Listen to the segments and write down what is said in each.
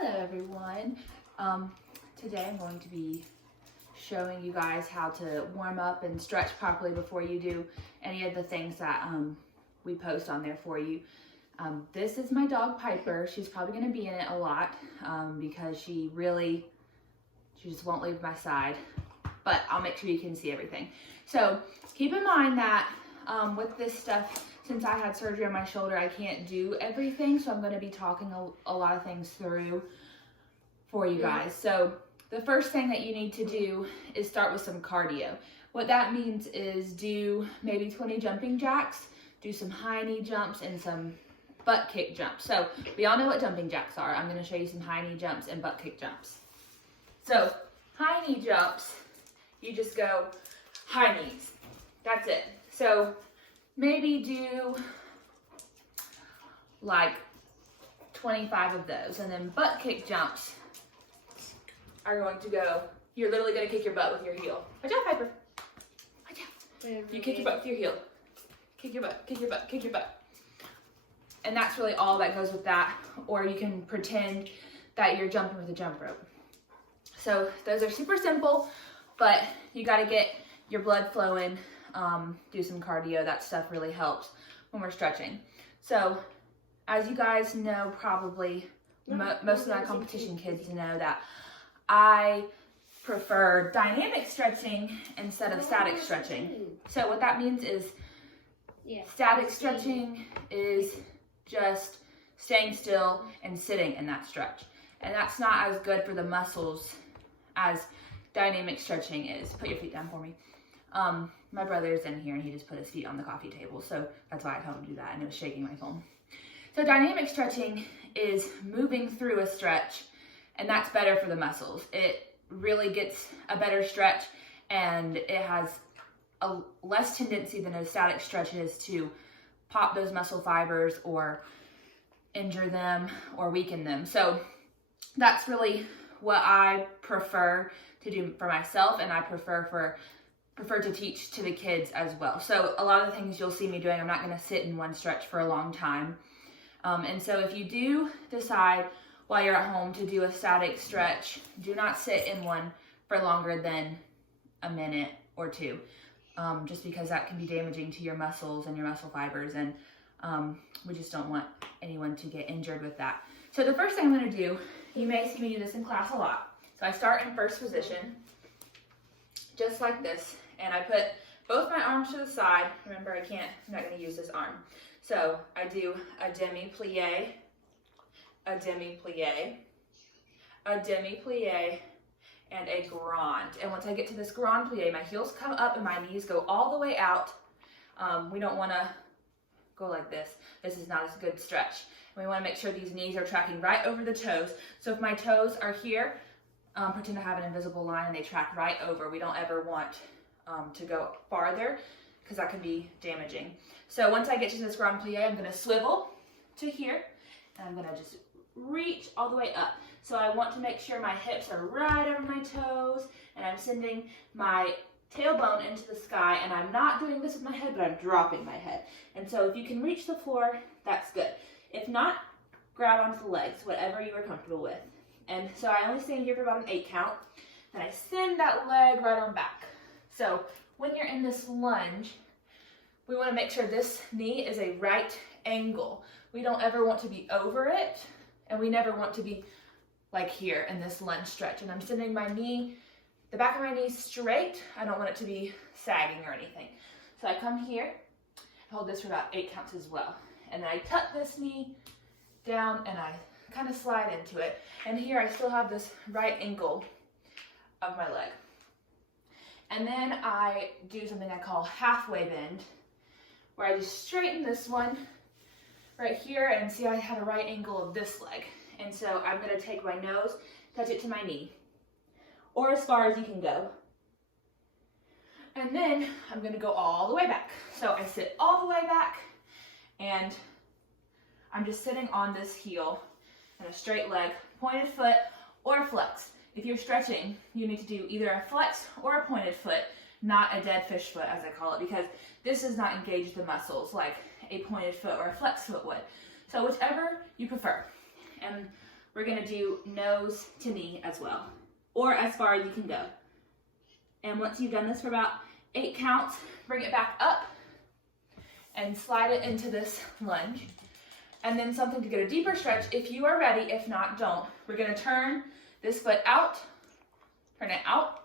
Hello everyone. Today I'm going to be showing you guys how to warm up and stretch properly before you do any of the things that we post on there for you. This is my dog Piper. She's probably going to be in it a lot because she just won't leave my side, but I'll make sure you can see everything. So keep in mind that with this stuff, since I had surgery on my shoulder, I can't do everything, so I'm going to be talking a lot of things through for you guys. So the first thing that you need to do is start with some cardio. What that means is do maybe 20 jumping jacks, do some high knee jumps, and some butt kick jumps. So we all know what jumping jacks are. I'm going to show you some high knee jumps and butt kick jumps. So high knee jumps, you just go high knees. That's it. So maybe do like 25 of those. And then butt kick jumps are going to go, you're literally going to kick your butt with your heel. Watch out, Piper. Watch out. You kick your butt with your heel. Kick your butt, kick your butt, kick your butt. And that's really all that goes with that. Or you can pretend that you're jumping with a jump rope. So those are super simple, but you got to get your blood flowing. Do some cardio. That stuff really helps when we're stretching. So as you guys know, probably most of my competition kids know that I prefer dynamic stretching instead of static stretching. So what that means is static stretching is just staying still and sitting in that stretch. And that's not as good for the muscles as dynamic stretching is. Put your feet down for me. My brother's in here and he just put his feet on the coffee table, so that's why I told him to do that, and it was shaking my phone. So dynamic stretching is moving through a stretch, and that's better for the muscles. It really gets a better stretch, and it has a less tendency than a static stretch is to pop those muscle fibers or injure them or weaken them. So that's really what I prefer to do for myself, and I prefer to teach to the kids as well. So a lot of the things you'll see me doing, I'm not going to sit in one stretch for a long time. And so if you do decide while you're at home to do a static stretch, do not sit in one for longer than a minute or two, just because that can be damaging to your muscles and your muscle fibers, and we just don't want anyone to get injured with that. So the first thing I'm going to do, you may see me do this in class a lot. So I start in first position, just like this. And I put both my arms to the side. Remember, I'm not going to use this arm. So I do a demi-plie, a demi-plie, a demi-plie, and a grand. And once I get to this grand plie, my heels come up and my knees go all the way out. We don't want to go like this. This is not a good stretch. And we want to make sure these knees are tracking right over the toes. So if my toes are here, pretend I have an invisible line and they track right over. We don't ever want to go farther because that can be damaging. So once I get to this grand plie, I'm going to swivel to here and I'm going to just reach all the way up. So I want to make sure my hips are right over my toes and I'm sending my tailbone into the sky, and I'm not doing this with my head, but I'm dropping my head. And so if you can reach the floor, that's good. If not, grab onto the legs, whatever you are comfortable with. And so I only stand here for about an 8 count. Then I send that leg right on back. So when you're in this lunge, we want to make sure this knee is a right angle. We don't ever want to be over it, and we never want to be like here in this lunge stretch. And I'm sending my knee, the back of my knee straight. I don't want it to be sagging or anything. So I come here, hold this for about 8 counts as well. And then I tuck this knee down and I kind of slide into it. And here I still have this right ankle of my leg. And then I do something I call halfway bend, where I just straighten this one right here, and see I have a right angle of this leg. And so I'm going to take my nose, touch it to my knee, or as far as you can go. And then I'm going to go all the way back. So I sit all the way back, and I'm just sitting on this heel and a straight leg, pointed foot, or flex. If you're stretching, you need to do either a flex or a pointed foot, not a dead fish foot, as I call it, because this does not engage the muscles like a pointed foot or a flex foot would. So whichever you prefer. And we're gonna do nose to knee as well, or as far as you can go. And once you've done this for about 8 counts, bring it back up and slide it into this lunge. And then something to get a deeper stretch if you are ready. If not, don't. We're gonna turn this foot out, turn it out,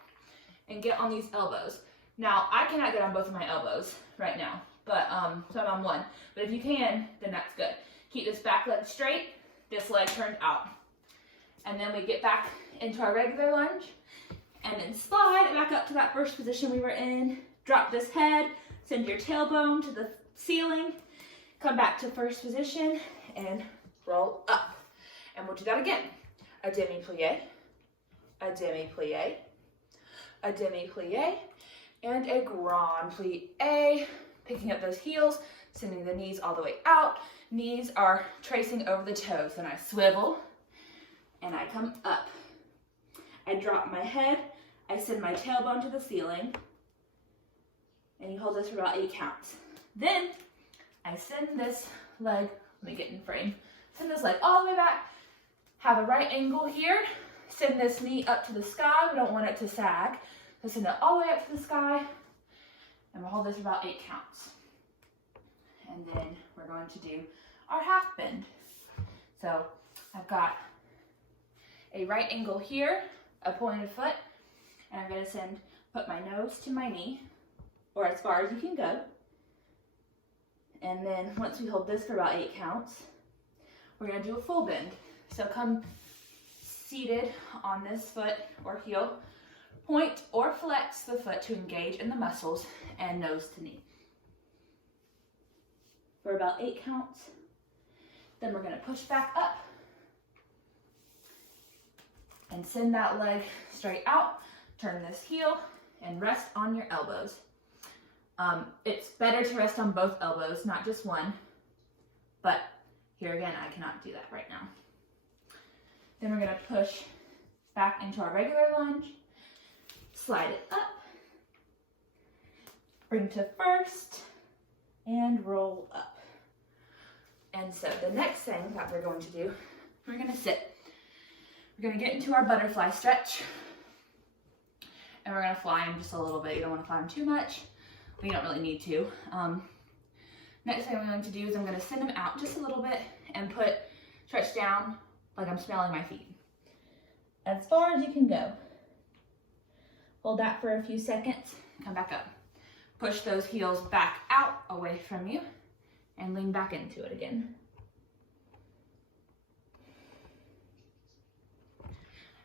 and get on these elbows. Now, I cannot get on both of my elbows right now, but so I'm on one. But if you can, then that's good. Keep this back leg straight, this leg turned out. And then we get back into our regular lunge, and then slide it back up to that first position we were in. Drop this head, send your tailbone to the ceiling, come back to first position, and roll up. And we'll do that again. A demi-plie, a demi-plie, a demi-plie, and a grand plie. Picking up those heels, sending the knees all the way out. Knees are tracing over the toes. Then I swivel, and I come up. I drop my head, I send my tailbone to the ceiling, and you hold this for about 8 counts. Then I send this leg, let me get in frame, send this leg all the way back, have a right angle here, send this knee up to the sky, we don't want it to sag, so send it all the way up to the sky, and we'll hold this for about 8 counts. And then we're going to do our half bend. So I've got a right angle here, a pointed foot, and I'm going to put my nose to my knee, or as far as you can go. And then once we hold this for about 8 counts, we're going to do a full bend. So come seated on this foot or heel, point or flex the foot to engage in the muscles, and nose to knee. For about 8 counts. Then we're going to push back up and send that leg straight out, turn this heel, and rest on your elbows. It's better to rest on both elbows, not just one, but here again, I cannot do that right now. Then we're going to push back into our regular lunge, slide it up, bring to first, and roll up. And so the next thing that we're going to do, we're going to sit. We're going to get into our butterfly stretch, and we're going to fly them just a little bit. You don't want to fly them too much, but you don't really need to. Next thing I'm going to do is I'm going to send them out just a little bit and stretch down like I'm smelling my feet. As far as you can go. Hold that for a few seconds, come back up. Push those heels back out away from you and lean back into it again.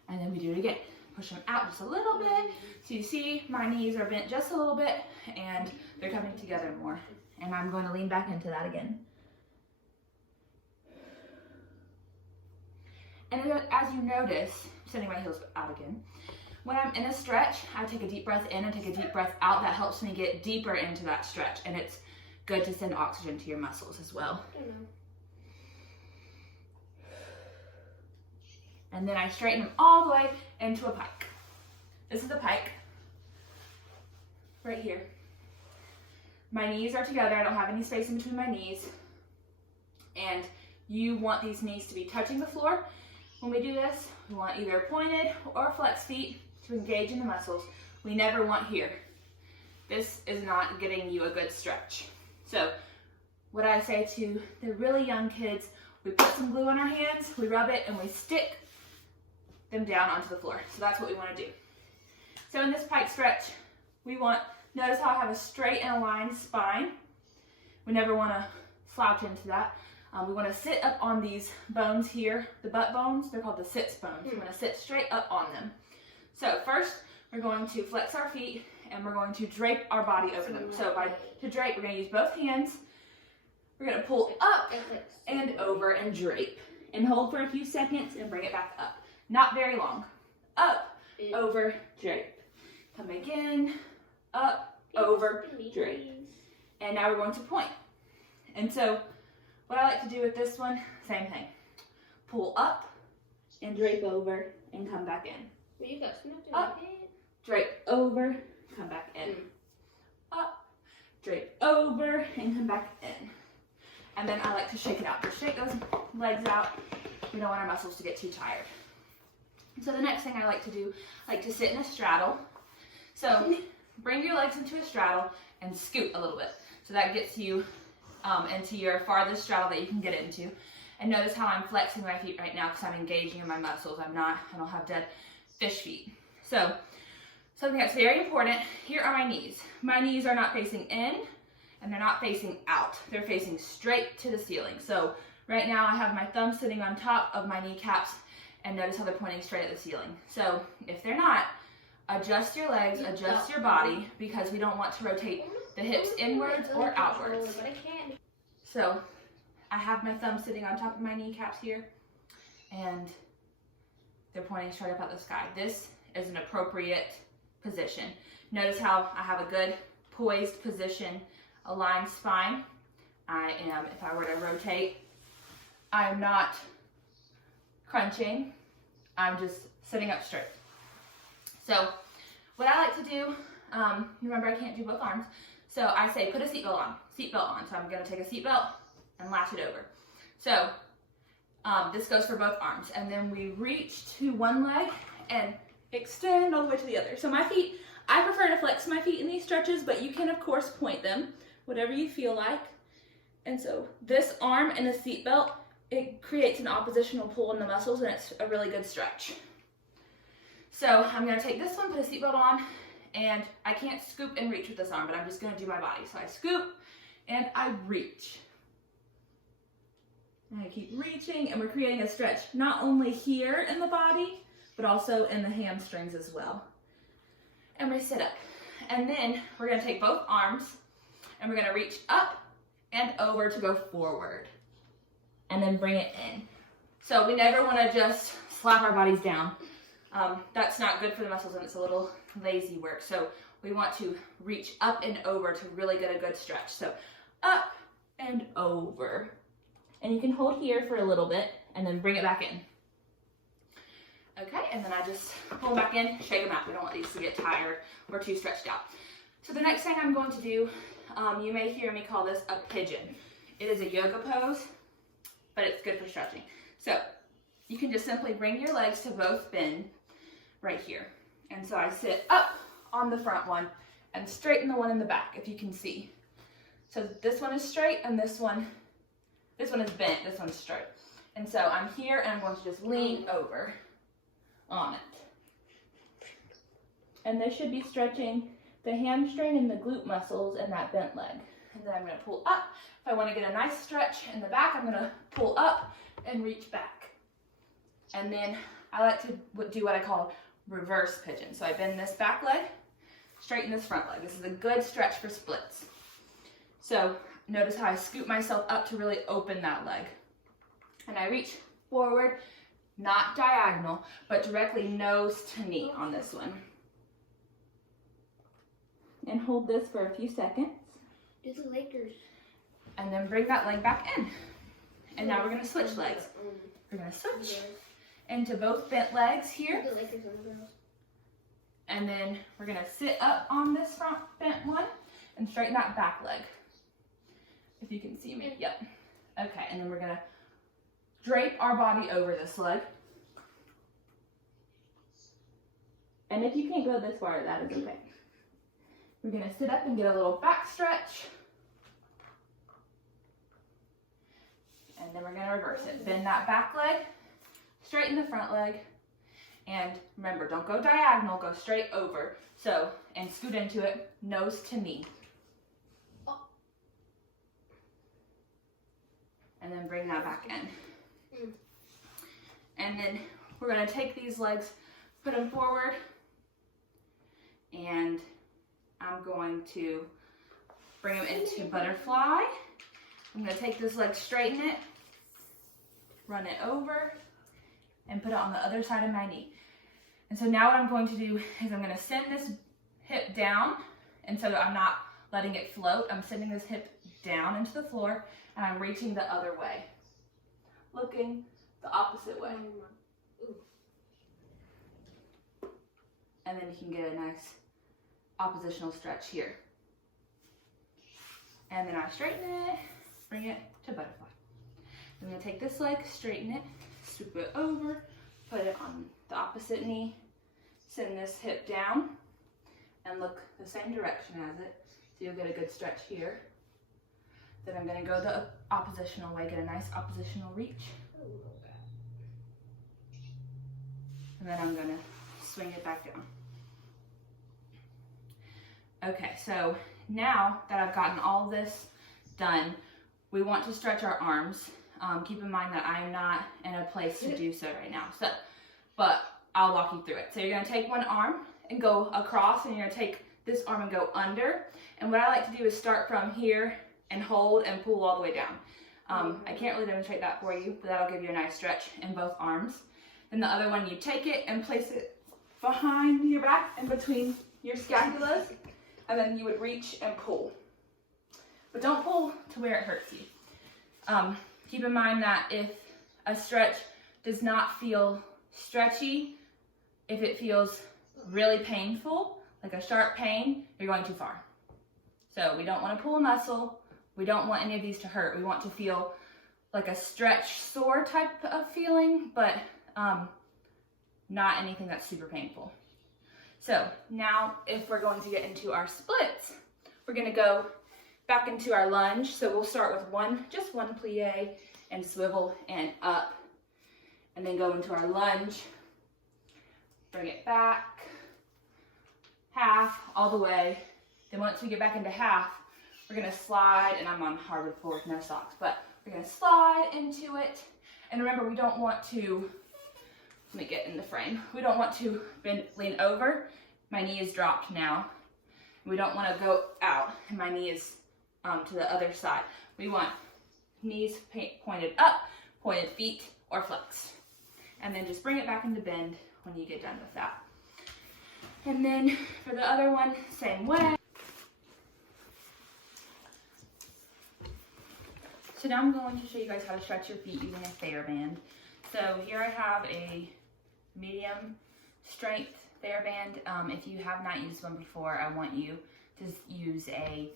And then we do it again. Push them out just a little bit. So you see my knees are bent just a little bit and they're coming together more. And I'm going to lean back into that again. And as you notice, sending my heels out again, when I'm in a stretch, I take a deep breath in and take a deep breath out. That helps me get deeper into that stretch, and it's good to send oxygen to your muscles as well. And then I straighten them all the way into a pike. This is a pike, right here. My knees are together. I don't have any space in between my knees. And you want these knees to be touching the floor. When we do this, we want either pointed or flex feet to engage in the muscles. We never want here. This is not getting you a good stretch. So what I say to the really young kids, we put some glue on our hands, we rub it, and we stick them down onto the floor. So that's what we want to do. So in this pike stretch, we want, notice how I have a straight and aligned spine. We never want to slouch into that. We want to sit up on these bones here, the butt bones. They're called the sits bones. We want to sit straight up on them. So first, we're going to flex our feet, and we're going to drape our body over them. So to drape, we're going to use both hands. We're going to pull up and over and drape. And hold for a few seconds and bring it back up. Not very long. Up, over, drape. Come again, up, over, drape. And now we're going to point. And so what I like to do with this one, same thing. Pull up and drape over and come back in. Well, you got up, drape over, come back in. Up, drape over, and come back in. And then I like to shake it out. Just shake those legs out We don't want our muscles to get too tired. So the next thing I like to do, I like to sit in a straddle. So bring your legs into a straddle and scoot a little bit. So that gets you into your farthest straddle that you can get into. And notice how I'm flexing my feet right now because I'm engaging in my muscles. I don't have dead fish feet. So something that's very important, here are my knees. My knees are not facing in and they're not facing out. They're facing straight to the ceiling. So right now I have my thumb sitting on top of my kneecaps and notice how they're pointing straight at the ceiling. So if they're not, adjust your legs, adjust your body because we don't want to rotate the hips inwards or outwards. So I have my thumb sitting on top of my kneecaps here and they're pointing straight up at the sky. This is an appropriate position. Notice how I have a good poised position, aligned spine. If I were to rotate, I'm not crunching, I'm just sitting up straight. So what I like to do, remember I can't do both arms, so I say put a seatbelt on. So I'm gonna take a seatbelt and latch it over. So this goes for both arms. And then we reach to one leg and extend all the way to the other. So my feet, I prefer to flex my feet in these stretches, but you can of course point them, whatever you feel like. And so this arm and the seatbelt, it creates an oppositional pull in the muscles and it's a really good stretch. So I'm gonna take this one, put a seatbelt on, and I can't scoop and reach with this arm, but I'm just gonna do my body. So I scoop and I reach. And I keep reaching and we're creating a stretch not only here in the body, but also in the hamstrings as well. And we sit up. And then we're gonna take both arms and we're gonna reach up and over to go forward. And then bring it in. So we never wanna just slap our bodies down. That's not good for the muscles and it's a little lazy work. So we want to reach up and over to really get a good stretch. So up and over. And you can hold here for a little bit and then bring it back in. Okay, and then I just pull them back in, shake them out. We don't want these to get tired or too stretched out. So the next thing I'm going to do, you may hear me call this a pigeon. It is a yoga pose, but it's good for stretching. So you can just simply bring your legs to both bend right here. And so I sit up on the front one and straighten the one in the back, if you can see. So this one is straight and this one is bent, this one's straight. And so I'm here and I'm going to just lean over on it. And this should be stretching the hamstring and the glute muscles and that bent leg. And then I'm going to pull up. If I want to get a nice stretch in the back, I'm going to pull up and reach back. And then I like to do what I call reverse pigeon. So I bend this back leg, straighten this front leg. This is a good stretch for splits. So notice how I scoop myself up to really open that leg. And I reach forward, not diagonal, but directly nose to knee on this one. And hold this for a few seconds. Do the Lakers. And then bring that leg back in. And now we're going to switch legs. We're going to switch into both bent legs here. The Lakers and the girls. And then we're going to sit up on this front bent one and straighten that back leg. If you can see me. Yep. Okay, and then we're going to drape our body over this leg. And if you can't go this far, that is okay. We're going to sit up and get a little back stretch. And then we're going to reverse it. Bend that back leg, straighten the front leg, and remember, don't go diagonal, go straight over. So, and scoot into it, nose to knee. And then bring that back in. And then we're going to take these legs, put them forward, and I'm going to bring them into butterfly. I'm going to take this leg, straighten it, run it over, and put it on the other side of my knee. And so now what I'm going to do is I'm going to send this hip down, and so I'm not letting it float. I'm sending this hip down into the floor, and I'm reaching the other way, looking the opposite way. And then you can get a nice oppositional stretch here. And then I straighten it, bring it to butterfly. I'm going to take this leg, straighten it, swoop it over, put it on the opposite knee, send this hip down, and look the same direction as it. So you'll get a good stretch here. Then I'm gonna go the oppositional way, get a nice oppositional reach. And then I'm gonna swing it back down. Okay, so now that I've gotten all this done, we want to stretch our arms. Keep in mind that I'm not in a place to do so right now. But I'll walk you through it. So you're gonna take one arm and go across, and you're gonna take this arm and go under. And what I like to do is start from here and hold and pull all the way down. I can't really demonstrate that for you, but that'll give you a nice stretch in both arms. Then the other one, you take it and place it behind your back and between your scapulas, and then you would reach and pull. But don't pull to where it hurts you. Keep in mind that if a stretch does not feel stretchy, if it feels really painful, like a sharp pain, you're going too far. So we don't want to pull a muscle. We don't want any of these to hurt. We want to feel like a stretch sore type of feeling, but not anything that's super painful. So now if we're going to get into our splits, we're going to go back into our lunge. So we'll start with just one plie and swivel and up, and then go into our lunge, bring it back, half, all the way. Then once we get back into half, we're gonna slide, and I'm on hardwood floor with no socks, but we're gonna slide into it. And remember, we don't want to, let me get in the frame. We don't want to lean over. My knee is dropped now. We don't wanna go out, and my knee is to the other side. We want knees pointed up, pointed feet, or flexed. And then just bring it back into bend when you get done with that. And then for the other one, same way. So now I'm going to show you guys how to stretch your feet using a TheraBand. So here I have a medium strength TheraBand. If you have not used one before, I want you to use a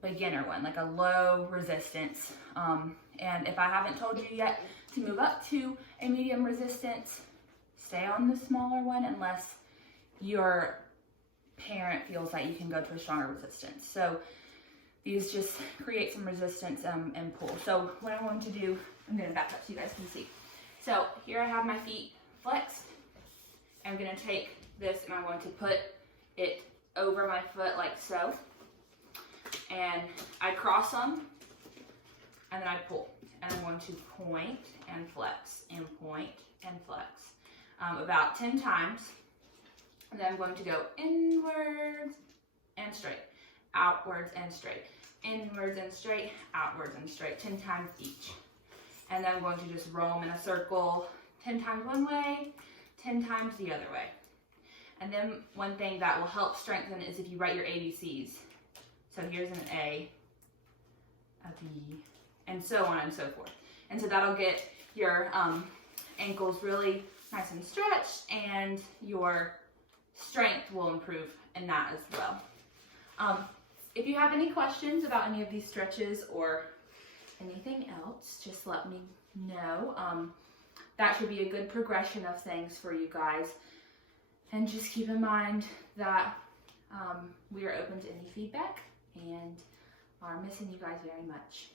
beginner one, like a low resistance. And if I haven't told you yet to move up to a medium resistance, stay on the smaller one unless your parent feels that you can go to a stronger resistance. So these just create some resistance and pull. So what I'm going to do, I'm going to back up so you guys can see. So here I have my feet flexed. I'm going to take this and I'm going to put it over my foot like so. And I cross them, and then I pull. And I'm going to point and flex, and point and flex. About 10 times. And then I'm going to go inwards and straight, outwards and straight, inwards and straight, outwards and straight, 10 times each. And then I'm going to just roll them in a circle 10 times one way, 10 times the other way. And then one thing that will help strengthen is if you write your ABCs. So here's an A, a B, and so on and so forth. And so that'll get your ankles really nice and stretched, and your strength will improve in that as well. If you have any questions about any of these stretches or anything else, just let me know. That should be a good progression of things for you guys. And just keep in mind that we are open to any feedback and are missing you guys very much.